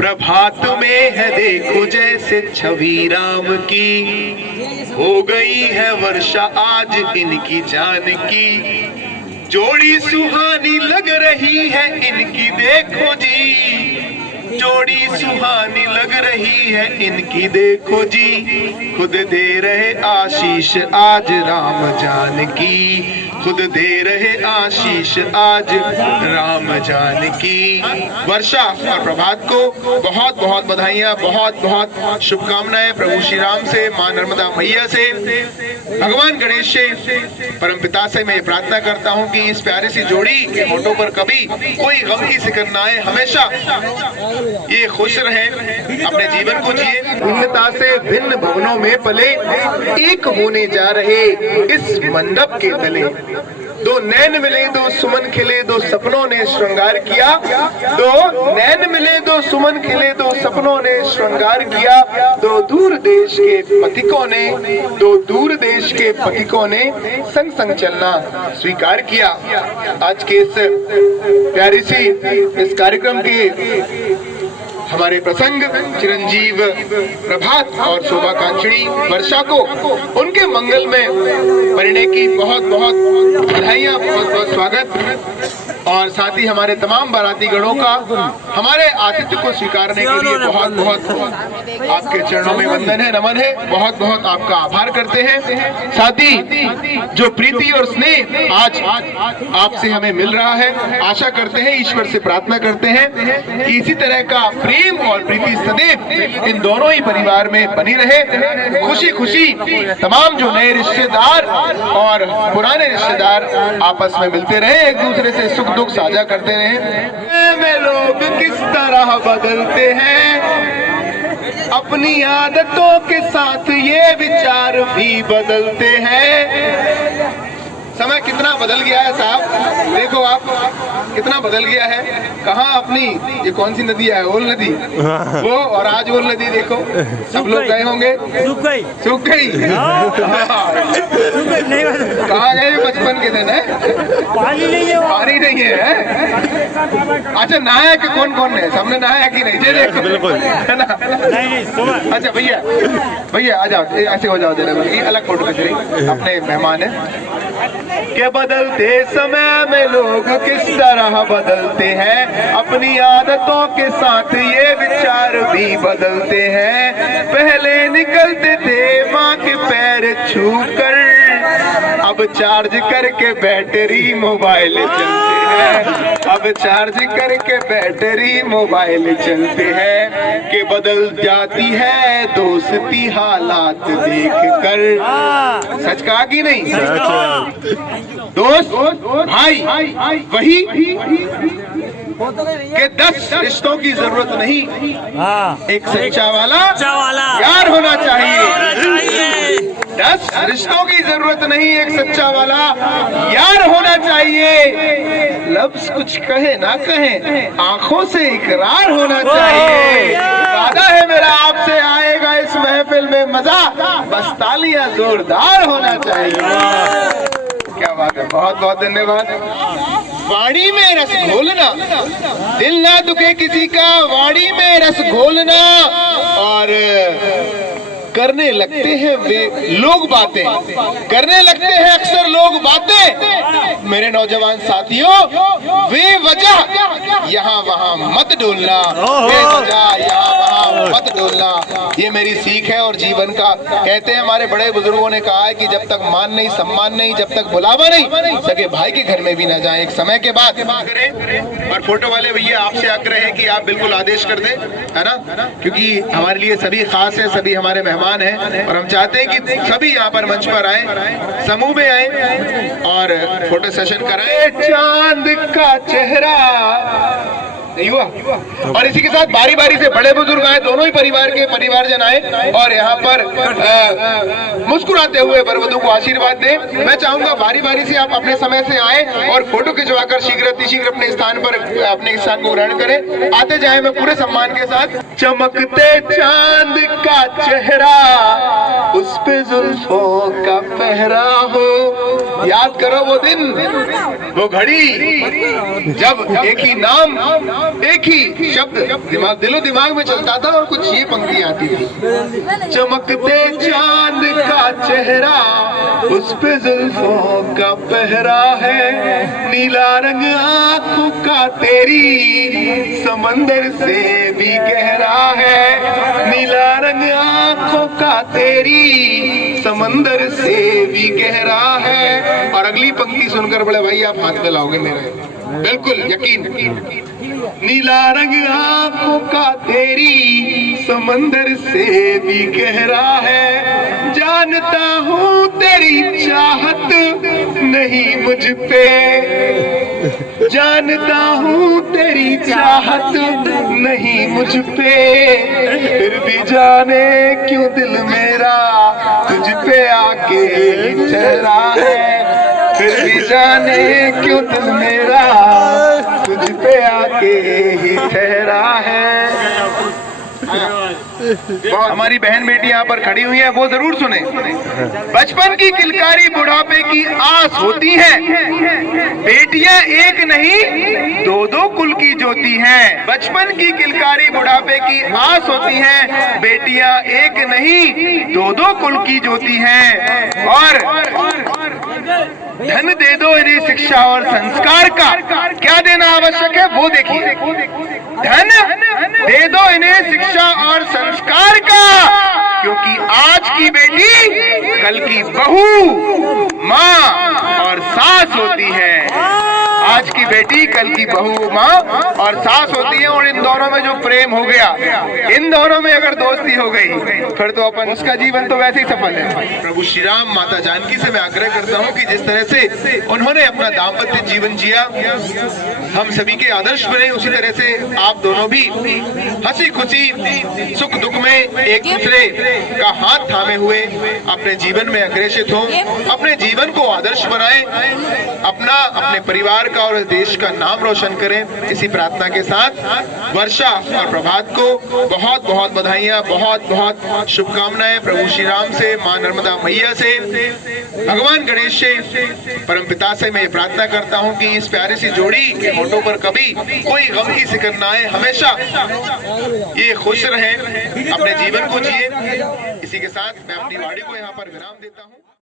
प्रभात में है देखो जैसे छवि राम की, हो गई है वर्षा आज इनकी जान की, जोड़ी सुहानी लग रही है इनकी देखो जी, जोड़ी सुहानी लग रही है इनकी देखो जी, खुद दे रहे आशीष आज राम जान की, खुद दे रहे आशीष आज राम जान की। वर्षा और प्रभात को बहुत बहुत बधाइयां, बहुत बहुत शुभकामनाएं प्रभु श्री राम से, मां नर्मदा मैया से, भगवान गणेश से, परमपिता से मैं प्रार्थना करता हूं कि इस प्यारी सी जोड़ी के होठों पर कभी कोई गम की जिक्र ना आए, हमेशा ये खुश रहें, अपने जीवन को जिए। भिन्नता से भिन्न भवनों में पले, एक होने जा रहे इस मंडप के तले, दो नैन मिले दो सुमन खिले दो सपनों ने श्रृंगार किया, दो नैन मिले दो सुमन खिले दो सपनों ने श्रृंगार किया, दो दूर देश के पथिकों ने, दो दूर देश के पथिकों ने संग संग चलना स्वीकार किया। आज के इस प्यारी सी इस कार्यक्रम की हमारे प्रसंग चिरंजीव प्रभात और शोभाकांक्षिणी वर्षा को उनके मंगल में परिणय की बहुत बहुत बधाइयां, बहुत बहुत स्वागत, और साथ ही हमारे तमाम बाराती गणों का हमारे आतिथ्य को स्वीकारने के लिए बहुत बहुत आपके चरणों में वंदन है, नमन है, बहुत बहुत आपका आभार करते हैं। साथ ही जो प्रीति और स्नेह आज आपसे हमें मिल रहा है, आशा करते हैं, ईश्वर से प्रार्थना करते हैं कि इसी तरह का प्रेम और प्रीति सदैव इन दोनों ही परिवार में बनी रहे। खुशी खुशी तमाम जो नए रिश्तेदार और पुराने रिश्तेदार आपस में मिलते रहे, एक दूसरे से सुख दुख साझा करते रहे। में लोग किस तरह बदलते हैं, अपनी आदतों के साथ ये विचार भी बदलते हैं। समय कितना बदल गया है साहब, देखो आप कितना बदल गया है। कहाँ अपनी ये कौन सी नदी है, ओल नदी, वो और आज ओल नदी देखो, सब लोग गए होंगे, सूख गई कहाँ गए बचपन के दिन है, पानी नहीं है। अच्छा नहाया कि कौन कौन है, सबने नहाया कि नहीं, ये देखो बिल्कुल है ना। अच्छा भैया भैया आ जाओ, ऐसे हो जाओ जरा, ये अलग फोटो खींच रही, अपने मेहमान है। के बदलते समय में लोग किस तरह बदलते हैं, अपनी आदतों के साथ ये विचार भी बदलते हैं। पहले निकलते थे माँ के पैर छूकर, अब चार्ज करके बैटरी मोबाइल चलते हैं, अब चार्ज करके बैटरी मोबाइल चलते हैं। कि बदल जाती है दोस्ती हालात देख कर, सच कहा कि नहीं, दोस्त भाई वही के 10 रिश्तों की जरूरत नहीं, एक सच्चा वाला यार होना चाहिए। 10 रिश्तों की जरूरत नहीं, एक सच्चा वाला यार होना चाहिए। लफ्ज कुछ कहे ना कहे, आंखों से इकरार होना चाहिए। वादा है मेरा आपसे, आएगा इस महफिल में मजा, बस तालियां जोरदार होना चाहिए। क्या बात है, बहुत बहुत धन्यवाद। वाणी में रस घोलना, दिल ना दुखे किसी का, वाणी में रस घोलना, और करने लगते हैं वे लोग बातें, करने लगते हैं अक्सर लोग बातें। मेरे नौजवान साथियों, वे वजह यहाँ वहाँ मत डोलना, वे वजह यहाँ वहाँ मत डोलना, ये मेरी सीख है और जीवन का। कहते हैं हमारे बड़े बुजुर्गों ने कहा है कि जब तक मान नहीं, सम्मान नहीं, जब तक बुलावा नहीं, सगे भाई के घर में भी ना जाए, एक समय के बाद करें। और फोटो वाले भैया आपसे आग्रह है कि आप बिल्कुल आदेश कर दें, है ना, क्योंकि हमारे लिए सभी खास है, सभी हमारे मेहमान हैं, और हम चाहते हैं कि सभी यहाँ पर मंच पर आए, समूह में आए और फोटो सेशन कराएं। चांद का चेहरा नहीं हुआ, और इसी के साथ बारी बारी से बड़े बुजुर्ग आए, दोनों ही परिवार के परिवारजन आए और यहाँ पर मुस्कुराते हुए वरवधू को आशीर्वाद दें। मैं चाहूंगा बारी बारी से आप अपने समय से आए और फोटो खिंचवाकर शीघ्र अपने स्थान पर अपने स्थान को ग्रहण करें। आते जाए मैं पूरे सम्मान के साथ। चमकते चांद का चेहरा, उस पे जुल्फों का पहरा हो, याद करो वो दिन, वो घड़ी जब एक ही नाम एक ही शब्द दिलो दिमाग में चलता था और कुछ ये पंक्ति आती थी, चमकते चांद का चेहरा, उस पे जुल्फों का पहरा है, नीला रंग आंखों का तेरी समंदर से भी गहरा है, नीला रंग आंखों का तेरी समंदर से भी गहरा है। और अगली पंक्ति सुनकर बड़े भाई आप हाथ में लाओगे मेरे, बिल्कुल यकीन, नीला रंग आंखों का तेरी समंदर से भी गहरा है, जानता हूँ तेरी चाहत नहीं मुझ पे, जानता हूँ तेरी चाहत नहीं मुझ पे, फिर भी जाने क्यों दिल मेरा तुझ पे आके ठहरा है, फिर भी जाने क्यों दिल मेरा तुझ पे आके ही ठहरा है। हमारी बहन बेटी यहाँ पर खड़ी हुई है, वो जरूर सुने। बचपन की किलकारी बुढ़ापे की आस होती है, बेटियां एक नहीं दो दो कुल की ज्योति हैं। बचपन की किलकारी बुढ़ापे की आस होती है, बेटियां एक नहीं दो दो कुल की ज्योति हैं। और धन दे दो इन्हें शिक्षा और संस्कार का, क्या देना आवश्यक है वो देखिए। धन दे दो इन्हें शिक्षा और संस्कार का, क्योंकि आज की बेटी कल की बहू, माँ और सास होती है। आज की बेटी कल की बहू, माँ और सास होती है। और इन दोनों में जो प्रेम हो गया, इन दोनों में अगर दोस्ती हो गई, फिर तो अपन उसका जीवन तो वैसे ही सफल है। प्रभु श्री राम माता जानकी से मैं आग्रह करता हूँ कि जिस तरह से उन्होंने अपना दाम्पत्य जीवन जिया, हम सभी के आदर्श बने, उसी तरह से आप दोनों भी हंसी खुशी सुख दुख में एक दूसरे का हाथ थामे हुए अपने जीवन में अग्रेसित हो, अपने जीवन को आदर्श बनाएं, अपना अपने परिवार का और देश का नाम रोशन करें। इसी प्रार्थना के साथ वर्षा और प्रभात को बहुत बहुत बधाइयां, बहुत बहुत शुभकामनाएं प्रभु श्री राम से, मां नर्मदा मैया से, भगवान गणेश से, परमपिता से मैं ये प्रार्थना करता हूं कि इस प्यारी सी जोड़ी के होठों पर कभी कोई गम की सिकन ना आए, हमेशा ये खुश रहें, अपने जीवन को जिए। इसी के साथ मैं अपनी वाणी को यहाँ पर विराम देता हूँ।